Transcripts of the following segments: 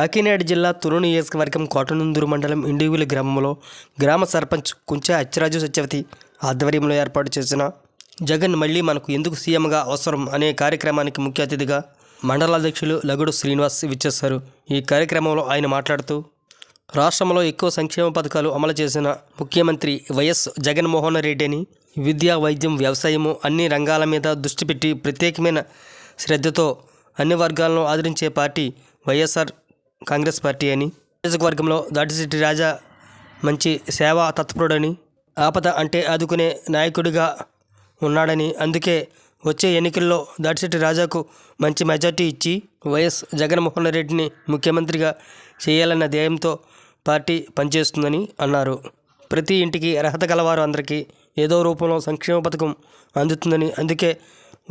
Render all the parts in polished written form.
కాకినాడ జిల్లా తుని నియోజకవర్గం కోటనందూరు మండలం ఇండివిలి గ్రామంలో గ్రామ సర్పంచ్ కుంచె అచ్చిరాజు సత్యవతి ఆధ్వర్యంలో ఏర్పాటు చేసిన జగన్ మళ్ళీ మనకు ఎందుకు సీఎంగా అవసరం అనే కార్యక్రమానికి ముఖ్య అతిథిగా మండలాధ్యక్షులు లగుడు శ్రీనివాస్ విచ్చేశారు. ఈ కార్యక్రమంలో ఆయన మాట్లాడుతూ రాష్ట్రంలో ఎక్కువ సంక్షేమ పథకాలు అమలు చేసిన ముఖ్యమంత్రి వైఎస్ జగన్మోహన్ రెడ్డి అని, విద్య, వైద్యం, వ్యవసాయము అన్ని రంగాల మీద దృష్టి పెట్టి ప్రత్యేకమైన శ్రద్ధతో అన్ని వర్గాలను ఆదరించే పార్టీ వైఎస్ఆర్ కాంగ్రెస్ పార్టీ అని, నియోజకవర్గంలో దాటిశెట్టి రాజా మంచి సేవా తత్పరుడని, ఆపద అంటే ఆదుకునే నాయకుడిగా ఉన్నాడని, అందుకే వచ్చే ఎన్నికల్లో దాటిశెట్టి రాజాకు మంచి మెజార్టీ ఇచ్చి వైఎస్ జగన్మోహన్ రెడ్డిని ముఖ్యమంత్రిగా చేయాలన్న ధ్యేయంతో పార్టీ పనిచేస్తుందని అన్నారు. ప్రతి ఇంటికి అర్హత గలవారు అందరికీ ఏదో రూపంలో సంక్షేమ పథకం అందుతుందని, అందుకే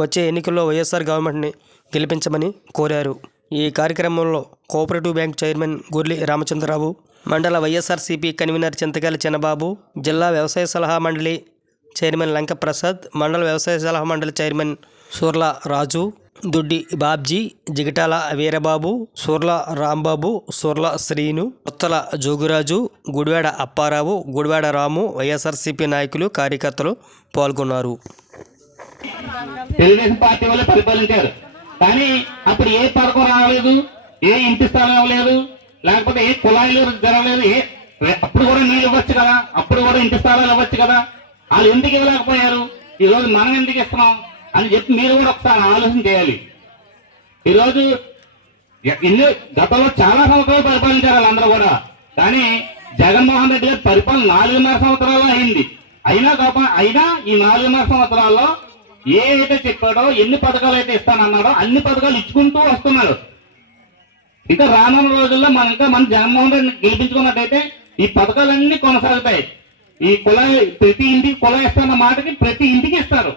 వచ్చే ఎన్నికల్లో వైఎస్ఆర్ గవర్నమెంట్ని గెలిపించమని కోరారు. ఈ కార్యక్రమంలో కోఆపరేటివ్ బ్యాంక్ చైర్మన్ గుర్లి రామచంద్రరావు, మండల వైఎస్ఆర్సీపీ కన్వీనర్ చింతకాయల చిన్నబాబు, జిల్లా వ్యవసాయ సలహా మండలి చైర్మన్ లంక ప్రసాద్, మండల వ్యవసాయ సలహా మండలి చైర్మన్ సూర్ల రాజు, దుడ్డి బాబ్జీ, జిగటాల వీరబాబు, సూర్ల రాంబాబు, సూర్ల శ్రీను, కొత్తల జోగురాజు, గుడివాడ అప్పారావు, గుడివాడ రాము, వైఎస్ఆర్సీపీ నాయకులు, కార్యకర్తలు పాల్గొన్నారు. తెలుగుదేశం పార్టీ వల్ల పరిపాలించారు, కానీ అప్పుడు ఏ పథకం రావలేదు, ఏ ఇంటి స్థలం ఇవ్వలేదు, లేకపోతే ఏ కుళాయిలు జరగలేదు. అప్పుడు కూడా నీళ్ళు ఇవ్వచ్చు కదా, అప్పుడు కూడా ఇంటి స్థలాలు ఇవ్వచ్చు కదా. వాళ్ళు ఎందుకు ఇవ్వలేకపోయారు, ఈ రోజు మనం ఎందుకు ఇస్తున్నాం అని చెప్పి మీరు కూడా ఒకసారి ఆలోచన చేయాలి. ఈరోజు గతంలో చాలా సంవత్సరాలు పరిపాలించారు వాళ్ళందరూ కూడా, కానీ జగన్మోహన్ రెడ్డి గారి పరిపాలన 4.5 సంవత్సరాలు అయింది. అయినా ఈ 4.5 సంవత్సరాల్లో ఏ అయితే చెప్పాడో, ఎన్ని పథకాలు అయితే ఇస్తానన్నాడో అన్ని పథకాలు ఇచ్చుకుంటూ వస్తున్నాడు. ఇంకా రానున్న రోజుల్లో మన జగన్మోహన్ రెడ్డిని గెలిపించుకున్నట్టయితే ఈ పథకాలన్నీ కొనసాగుతాయి. ఈ కుళాయి, ప్రతి ఇంటికి కుళాయి ఇస్తాన్న మాటకి ప్రతి ఇంటికి ఇస్తారు,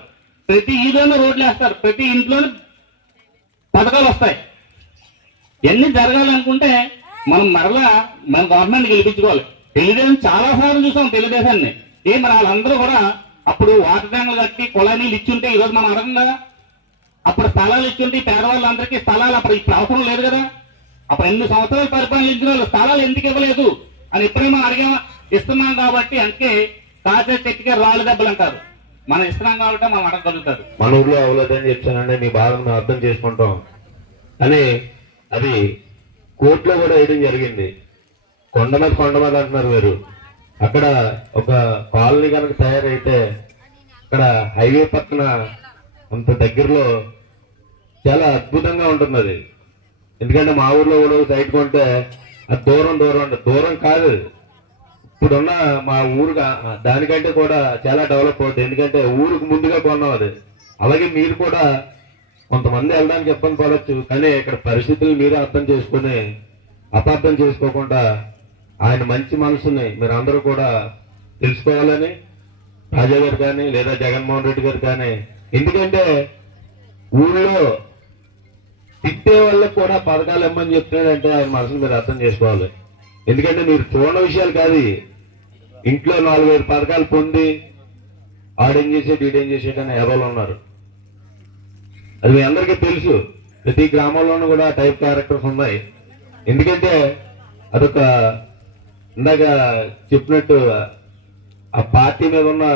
ప్రతి ఈలోనూ రోడ్లు వేస్తారు, ప్రతి ఇంట్లోనూ పథకాలు వస్తాయి. ఇవన్నీ జరగాలనుకుంటే మనం మరలా మన గవర్నమెంట్ గెలిపించుకోవాలి. తెలుగుదేశం చాలా సార్లు చూసాం తెలుగుదేశాన్ని. మరి వాళ్ళందరూ కూడా అప్పుడు వాటర్ ట్యాంకులు కట్టి కుళాయి నీళ్ళు ఇచ్చుంటే ఈరోజు మనం అడగం కదా. అప్పుడు స్థలాలు ఇచ్చుంటే పేదవాళ్ళందరికీ స్థలాలు అప్పుడు ఇప్పుడు అవసరం లేదు కదా. అప్పుడు 8 సంవత్సరాలు పరిపాలించిన వాళ్ళు స్థలాలు ఎందుకు ఇవ్వలేదు అని ఎప్పుడేమో అడిగామా. ఇస్తున్నాం కాబట్టి, అందుకే కాచే చెట్టుకే రాళ్ళు దెబ్బలు అంటారు. మనం ఇస్తున్నాం కాబట్టి మనం అడగగలుగుతారు. మన ఊర్లో అవ్వలేదని చెప్తానండి, మీ బాధను మేము అర్థం చేసుకుంటాం అని అది కోర్టులో కూడా వేయడం జరిగింది. కొండ మీద అంటున్నారు మీరు. అక్కడ ఒక కాలనీ కనుక తయారైతే అక్కడ హైవే పక్కన అంత దగ్గరలో చాలా అద్భుతంగా ఉంటుంది అది. ఎందుకంటే మా ఊర్లో కూడా సైట్ కొంటే అది దూరం కాదు. ఇప్పుడున్న మా ఊరు దానికంటే కూడా చాలా డెవలప్ అవుతుంది. ఎందుకంటే ఊరికి ముందుగా కొన్నాం అది. అలాగే మీరు కూడా కొంతమంది వెళ్ళడానికి ఇబ్బంది పడవచ్చు, కానీ ఇక్కడ పరిస్థితులు మీరు అర్థం చేసుకుని అపార్థం చేసుకోకుండా ఆయన మంచి మనసుని మీరు అందరూ కూడా తెలుసుకోవాలని రాజా గారు కానీ లేదా జగన్మోహన్ రెడ్డి గారు కానీ, ఎందుకంటే ఊళ్ళో తిట్టే వాళ్ళకు కూడా పథకాలు ఇమ్మని చెప్తున్నాడంటే ఆయన మనసుని మీరు అర్థం చేసుకోవాలి. ఎందుకంటే మీరు చూడని విషయాలు కాదు. ఇంట్లో 4-5 పథకాలు పొంది ఆడేం చేసేది ఈడేం చేసేటని ఎవరు ఉన్నారు, అది మీ అందరికీ తెలుసు. ప్రతి గ్రామంలోనూ కూడా టైప్ క్యారెక్టర్స్ ఉన్నాయి. ఎందుకంటే అదొక ఇందాక చెప్పినట్టు ఆ పార్టీ మీద ఉన్న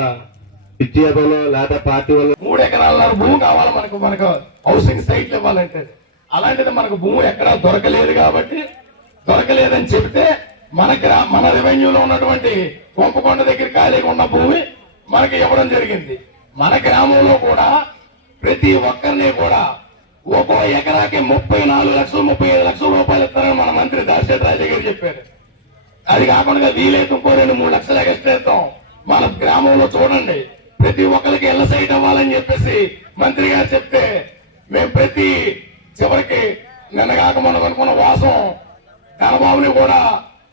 పిచ్చి ఏదో లేదా పార్టీ వల్ల 3 ఎకరాల భూమి కావాలి మనకు హౌసింగ్ సైట్లు ఇవ్వాలంటే. అలాంటిది మనకు భూమి ఎక్కడా దొరకలేదు కాబట్టి, దొరకలేదని చెప్తే మన రెవెన్యూలో ఉన్నటువంటి కొంపకొండ దగ్గర ఖాళీగా ఉన్న భూమి మనకి ఇవ్వడం జరిగింది. మన గ్రామంలో కూడా ప్రతి ఒక్కరిని కూడా ఒక్కో ఎకరాకి 34 లక్షలు 35 లక్షల రూపాయలు ఇస్తారని మన మంత్రి దాశరథి రాజా గారు చెప్పారు. అది కాకుండా వీలైతే ఇంకో 2-3 లక్షలు ఎక్స్ట్రా ఇస్తాం. మన గ్రామంలో చూడండి, ప్రతి ఒక్కరికి ఇళ్ల సైట్ అవ్వాలని చెప్పేసి మంత్రి గారు చెప్తే మేము ప్రతి చివరికి నిన్నగాక మనం అనుకున్న వాసం ధనబాబుని కూడా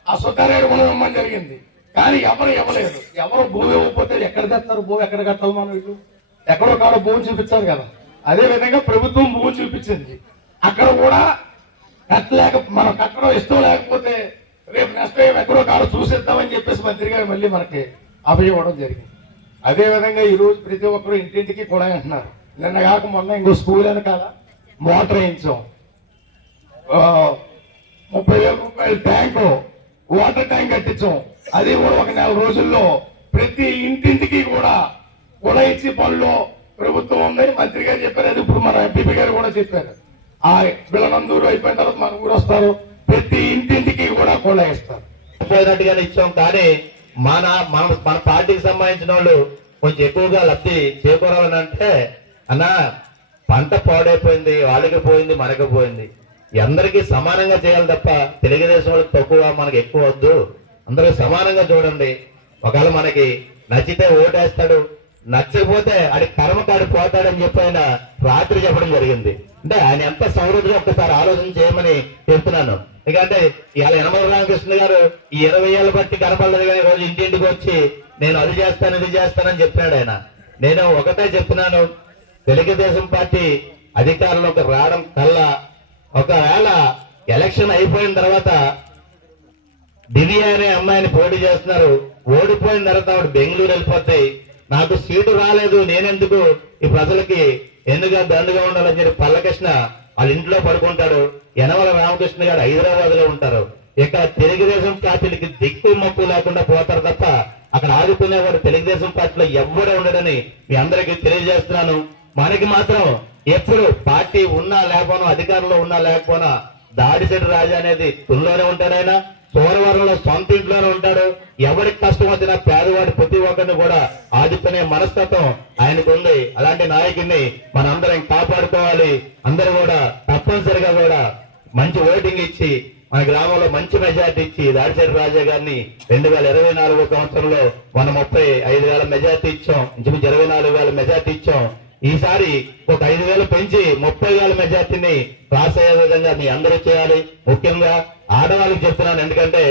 ఆ సుతారేడు మనం ఇవ్వమని జరిగింది. కానీ ఎవరు ఇవ్వలేదు. ఎవరు భూమి ఇవ్వకపోతే ఎక్కడ తెస్తారు? భూమి ఎక్కడ కట్టాలి? మనం ఇల్లు ఎక్కడో కాడ భూమి చూపించాలి కదా. అదే విధంగా ప్రభుత్వం భూమి చూపించింది. అక్కడ కూడా కట్టలేక మనం కట్టడం ఇష్టం లేకపోతే రేపు నెక్స్ట్ టైం ఎక్కడో కాడ చూసిద్దామని చెప్పేసి మంత్రి గారు మళ్ళీ మనకి అభయవడం జరిగింది. అదే విధంగా ఈ రోజు ప్రతి ఒక్కరు ఇంటింటికి కూడా అంటున్నారు. నిన్న కాక మొన్న ఇంకో స్కూల్ అని కాదా మోటార్ వేయించాం. 30,000 రూపాయల ట్యాంకు, వాటర్ ట్యాంక్ కట్టించాం. అది కూడా ఒక నెల రోజుల్లో ప్రతి ఇంటింటికి కూడా ఇచ్చి పనులు ప్రభుత్వం ఉంది. మంత్రి గారు చెప్పారు, అది ఇప్పుడు మన ఎంపీ గారు కూడా చెప్పారు. ఆ బిల్లనందూరు అయిపోయిన తర్వాత మన ఊరు వస్తారు, ప్రతి ఇంటింటికి కూడా ఇస్తారు. పోయినట్టుగానే ఇచ్చాం. కానీ మన మన మన పార్టీకి సంబంధించిన వాళ్ళు కొంచెం ఎక్కువగా లబ్ధి చేకూరాలని అంటే, అన్న పంట పాడైపోయింది, వాళ్ళకి పోయింది, మనకి పోయింది, అందరికీ సమానంగా చేయాలి తప్ప తెలుగుదేశం వాళ్ళకి తక్కువ మనకి ఎక్కువ వద్దు, అందరికి సమానంగా చూడండి. ఒకవేళ మనకి నచ్చితే ఓటేస్తాడు, నచ్చకపోతే అది కర్మకాడి పోతాడని చెప్పి ఆయన రాత్రి చెప్పడం జరిగింది. అంటే ఆయన ఎంత సమృద్ధిగా ఒక్కసారి ఆలోచన చేయమని చెప్తున్నాను. ఎందుకంటే ఇవాళ యనమల రామకృష్ణ గారు ఈ 20 ఏళ్ళ బట్టి కనపడలేదు, కానీ రోజు ఇంటింటికి వచ్చి నేను అది చేస్తాను ఇది చేస్తానని చెప్పినాడు ఆయన. నేను ఒకటే చెప్తున్నాను, తెలుగుదేశం పార్టీ అధికారంలోకి రావడం కల్లా ఒకవేళ ఎలక్షన్ అయిపోయిన తర్వాత దివ్య అనే అమ్మాయిని పోటీ చేస్తున్నారు, ఓడిపోయిన తర్వాత ఆవిడ బెంగళూరు వెళ్ళిపోతే నాకు సీటు రాలేదు, నేనెందుకు ఈ ప్రజలకి ఎందుకు దండుగా ఉండాలని చెప్పి పల్లకృష్ణ వాళ్ళ ఇంట్లో పడుకుంటాడు. యనమల రామకృష్ణ గారు హైదరాబాద్ లో ఉంటారు. ఇక్కడ తెలుగుదేశం పార్టీలకి దిక్కు మొక్కు లేకుండా పోతారు తప్ప అక్కడ ఆదుకునేవాడు తెలుగుదేశం పార్టీలో ఎవ్వడే ఉండడని మీ అందరికీ తెలియజేస్తున్నాను. మనకి మాత్రం ఎప్పుడు పార్టీ ఉన్నా లేకపోయినా, అధికారంలో ఉన్నా లేకపోయినా, దాడిశెట్టి రాజా అనేది తుల్లోనే ఉంటాడు. ఆయన సోమవారంలో సొంత ఇంట్లోనే ఉంటాడు. ఎవరికి కష్టం వచ్చినా పేదవాడి ప్రతి ఒక్కరిని కూడా ఆదుకునే మనస్తత్వం ఆయనకు ఉంది. అలాంటి నాయకుడిని మనందరం కాపాడుకోవాలి. అందరూ కూడా తప్పనిసరిగా కూడా మంచి ఓటింగ్ ఇచ్చి మన గ్రామంలో మంచి మెజార్టీ ఇచ్చి దాడిశెట్టి రాజా గారిని 2024 సంవత్సరంలో మనం 35,000 మెజార్టీ ఇచ్చాం, ఇంచుమించు 24,000 మెజార్టీ ఇచ్చాం. ఈసారి ఒక 5,000 పెంచి 30,000 మెజార్టీని పాస్ అయ్యే విధంగా మీ అందరూ చేయాలి. ముఖ్యంగా ఆడవాళ్ళకి చెప్తున్నాను, ఎందుకంటే